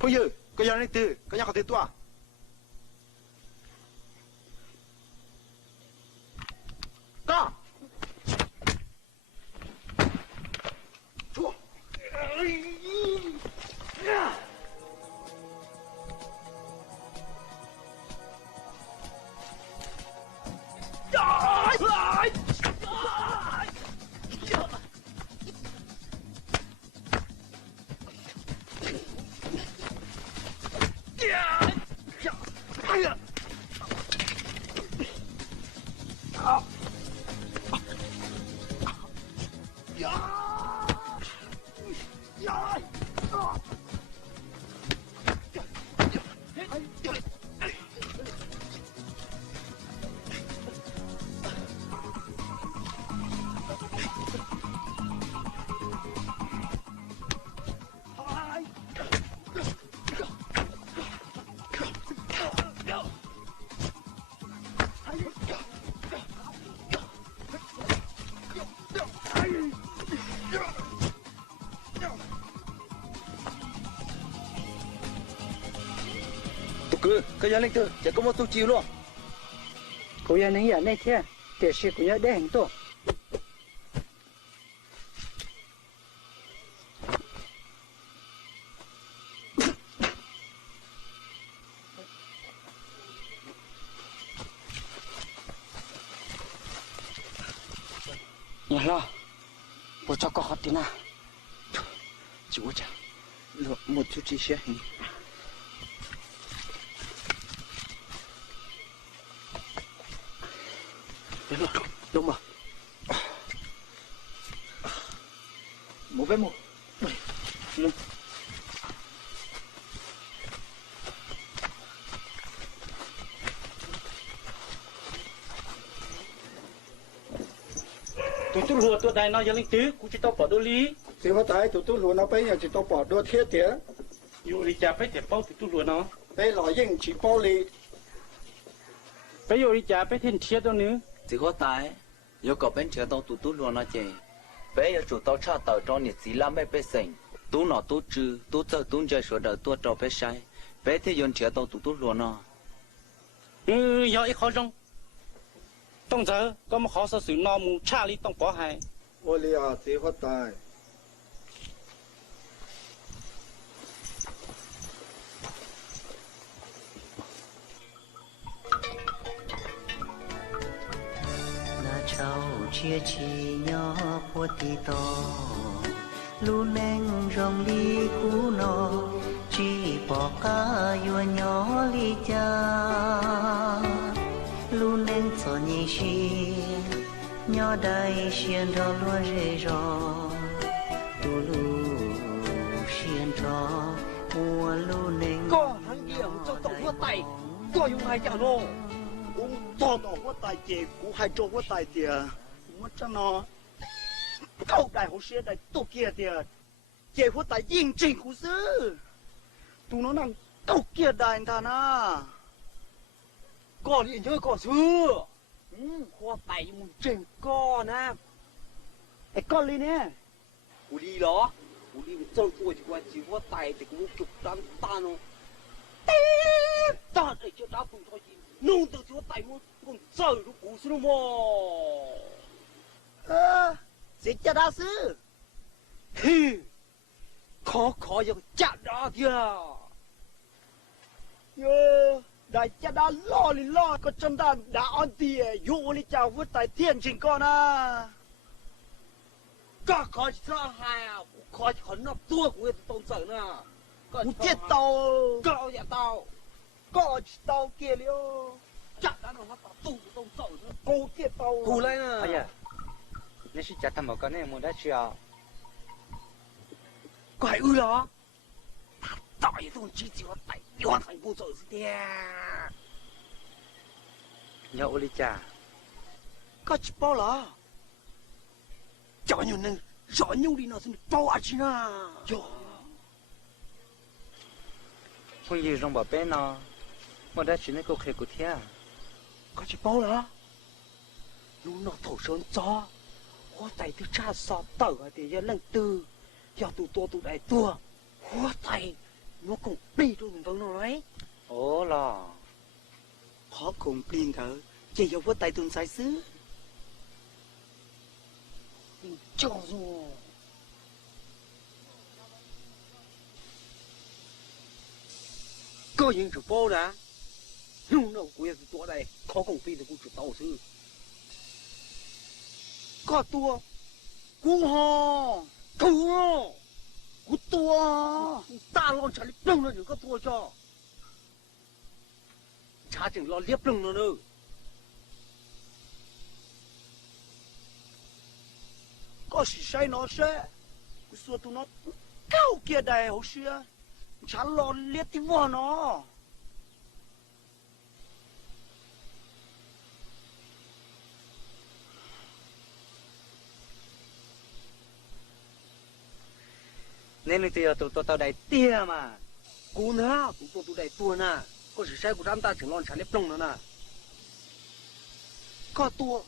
Thôi giờ, có nhà này từ, có nhà có từ tua. Có. Chua. Cứ, cái nhà này từ, chỉ có một tu chiều luôn. Cô nhà này ở đây thế, để xe của nhà để hành tổ. Nhà lo, bố cho có tí nào. Chú chả, một chút chi xe hình. Đúng mà. Một với một. Lưng. Tụi lùa tụi này nó giờ linh tứ, cũng chỉ tao bỏ đô lý. Thì có tại tụi lùa nó bây giờ chỉ tao bỏ đua thiết thế. Dù đi chả phải thể bao tụi lùa nó. Bây giờ yên chỉ bao lì. Bây giờ đi chả phải thêm thiết đâu nữa. Chỉ có tại, giờ có bên chờ tao tụt luôn nó chè. Bây giờ chủ tao cha tao cho nhiệt gì làm mấy bé sinh, tú nó tú trừ, tú chờ tú chơi sửa đời tú cho bé sai. Bây thì giờ chờ tao tụt luôn nó. Giờ ít khó trong. Trong giờ có một khó sự nó mù cha lý tông bỏ hai. Ô lì à, thì có tại. Cháu chia chi nhỏ của tì to lu neng rong đi cú nó chỉ bỏ cá vua nhỏ li cha lu neng cho nhị xiên nhỏ đầy xiên đó lúa rễ rò tu lu xiên trò mùa lu neng có thằng điểm cho tổng hoa tay có dùng hai chả nô cũng to hoa tay chè cũng hai chỗ hoa tay tiề mất cho nó câu đại hồ xe đại tổ kia tiề chè hoa tay yên trình cú sư tụi nó đang câu kia đại thà na có đi chơi có xưa hoa tay muốn trình co na cái con đi nè cú đi đó cú đi chơi tuổi thì qua chỉ hoa tay thì cũng chụp đăng ta nó ta để cho đá cùng thôi gì nung từ chỗ tay mua còn chơi nó cú xưa mà sẽ cho đá xứ hi khó giờ chặt đá kia đại cha đá lo có chân đàn đã on tìa dụ đi chào vứt tại thiên trình con à có khó sợ hai à khó nộp tua của tông sở nè có chết tàu có nhà tàu có tàu kia liêu chặt đã nó tàu tu tông sở nữa cô kia tàu cù lên à Ây da, nếu chỉ chặt thằng một con này muốn đã chưa? có hay ư đó tại tôi chỉ có tại hoàn thành cô sở gì thế Nhậu đi chả. có chỉ bao là cho nhiều nên rõ nhau đi nó xin bao à chứ na Không gì trong bảo bé nó, muốn đã chuyện này cô khề của thia. có chỉ bao là lúc nó thổ sơn cho hoa tay thứ cha sọ tở thì giờ lần tư giờ tụ tua tụ đại tua hoa tay nó cũng đi rồi mình vẫn nói ồ là khó cùng pin thở chỉ yêu với tay tuần sai xứ cho rồi có những chụp bao đã lúc nào cũng làตัวđây khó cùng pin thì cũng chụp tàu xứ có tua cú hò cú tua ta lo trả liếp lưng nó đừng có tua cho trả chừng lo liếp lưng nó nữa có gì sai nó sẽ cú xua tụi nó cao kia đây hậu xưa trả lo liếp thì vô nó nên thì tụi tao đầy tia mà cú na tụi đầy tua na có gì sai của chúng ta chỉ lo trả liếp lông nữa nè có tua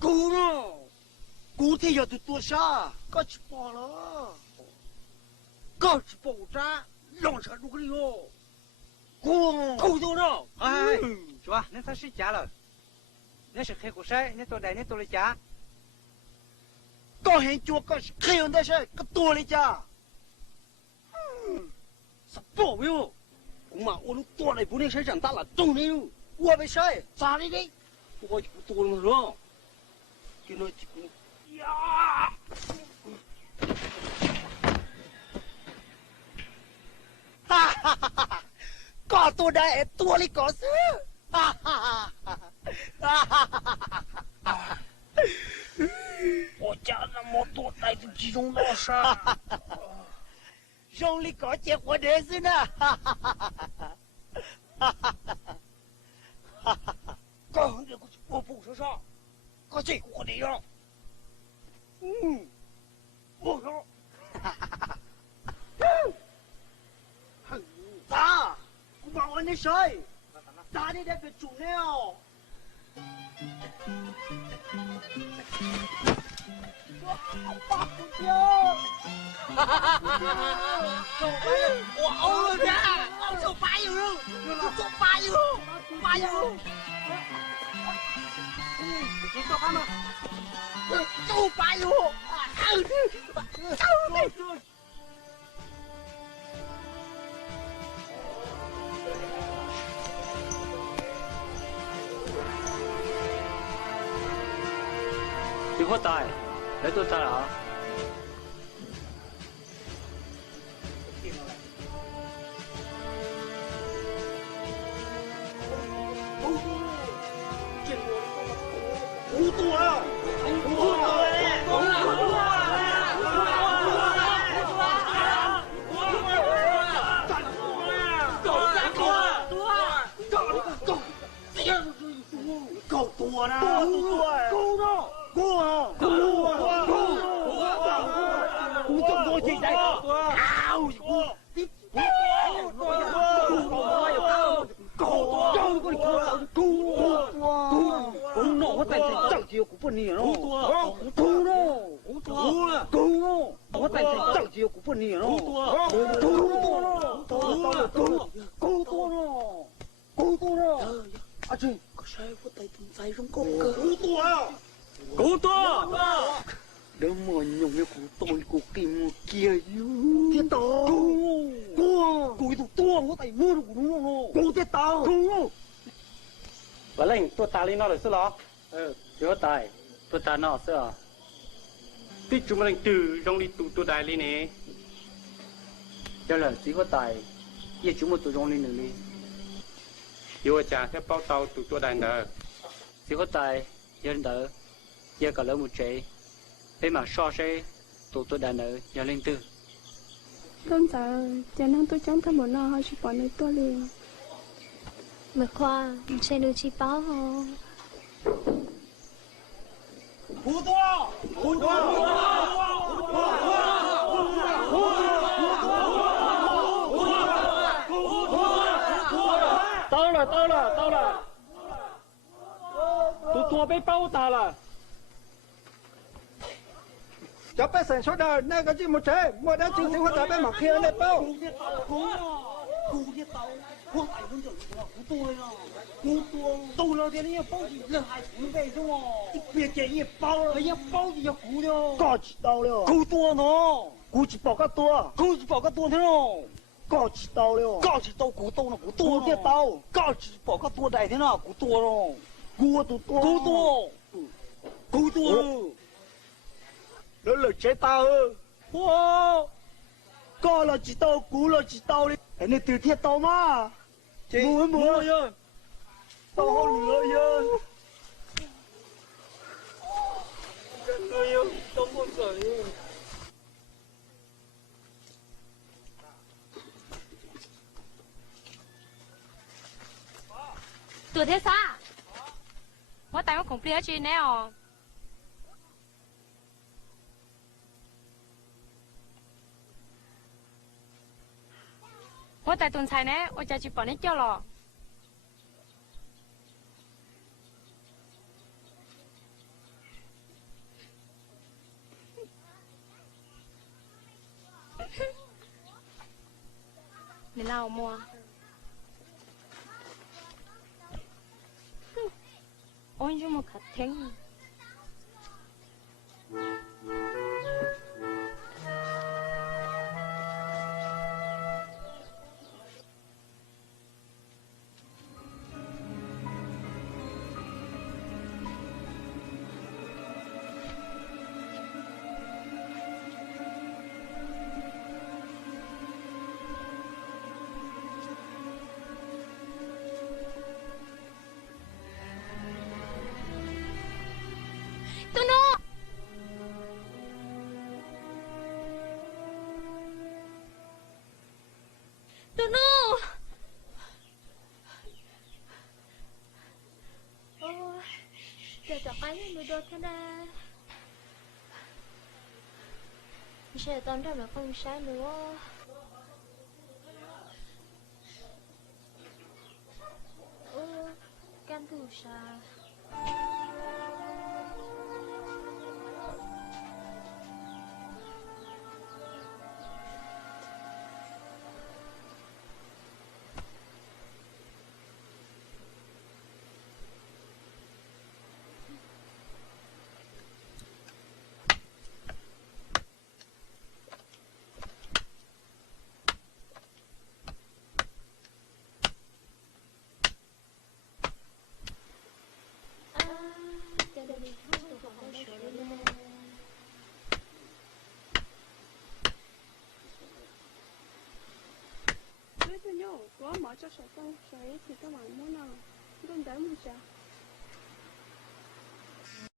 cú nó cú thì giờ tụi sao có chỉ bỏ nó có chỉ bỏ ra lòng trả đúng cái gì cú tụi nó ai chúa nên tao sẽ trả rồi nên sẽ khai của sai nên tụi đầy nên tụi lấy trả có hình chúa có khi hơn đây sẽ có tua lấy cha sắp bỏ với ô cũng mà ô lúc tua này bố nên sẽ chẳng ta là tung đi ô ô bị sai xa đi đi ô chỉ có tua mà rồi cái nơi chỉ có tua đây tua lấy có xứ ôi cha nó một tua đầy thì chỉ dùng lo sao rong li có chè của đế xứ nè có hướng được của phụ sao có gì của đế không bố nó ta cũng bảo anh ấy sai ta đi đây về chủ neo wow luôn nha ông số bay rồi số bay rồi đi cho con mà số bay rồi thì có tài lấy tôi trả hả cú tua cậu tua đó cú trong tôi chỉ đây áo cú nổ có tay chẳng chịu cú phần nỉ nó cú nổ có tay chẳng chịu cú phần nỉ nó cú tua à chị có sai có tay từng tay trong cú tua đỡ mà nhung cái cú tôi cú kim kia chứ thế to cú tụt tua có tay mua được cú thế to và lên tôi ta lên nó rồi sao đó chúa tài tôi ta nó sao tí chúng mình từ trong đi tụ đại lên nè cho là chỉ có tài giờ chúng mình tụ trong lên nữa đi yêu cha theo bao tàu tụ đại nè chỉ có tài dân đỡ giờ cả lỡ một chế thế mà so sẽ tụ đại nè giờ lên từ con sợ cho nên tôi chẳng thấy một nó hơi chỉ bỏ nơi tôi liền mà khoa xe đưa chi báo không tao là tụi tua bé bao ta là cho bé sản xuất đời này có gì một thế một đã chịu sinh hoạt tại bên mặt kia này bao Cú thiệt tao cú thiệt tao cú tại con chồng cú tôi nó cú tôi lo thế này bao gì là hai cú về chứ mà biệt chế gì bao rồi nhá bao gì cú đâu có chỉ tao đâu cú tôi nó cú chỉ bảo cái tôi thế nào có chỉ tao đâu có chỉ tao cú tôi nó cú thiệt tao có chỉ bảo cái tôi này thế nào cú tôi nó cú tôi nó là chế tao wow có là chỉ tao cú là chỉ tao đi anh này từ thiệt tao mà mua nhá tao không lừa nhá người yêu tao muốn rồi Tuổi thế sao? Mỗi tay nó cũng bia chuyện nè à? Mỗi tay tuần sai nè, ôi cha chỉ bỏ nét cho lò. Nên nào mua? Ôi chú một khát thèm. Được thế nào? Sẽ tóm ra là không sai nữa. Can thủ sao? Quá mở cho sổ con sấy thì các bạn muốn nào đơn giản một chả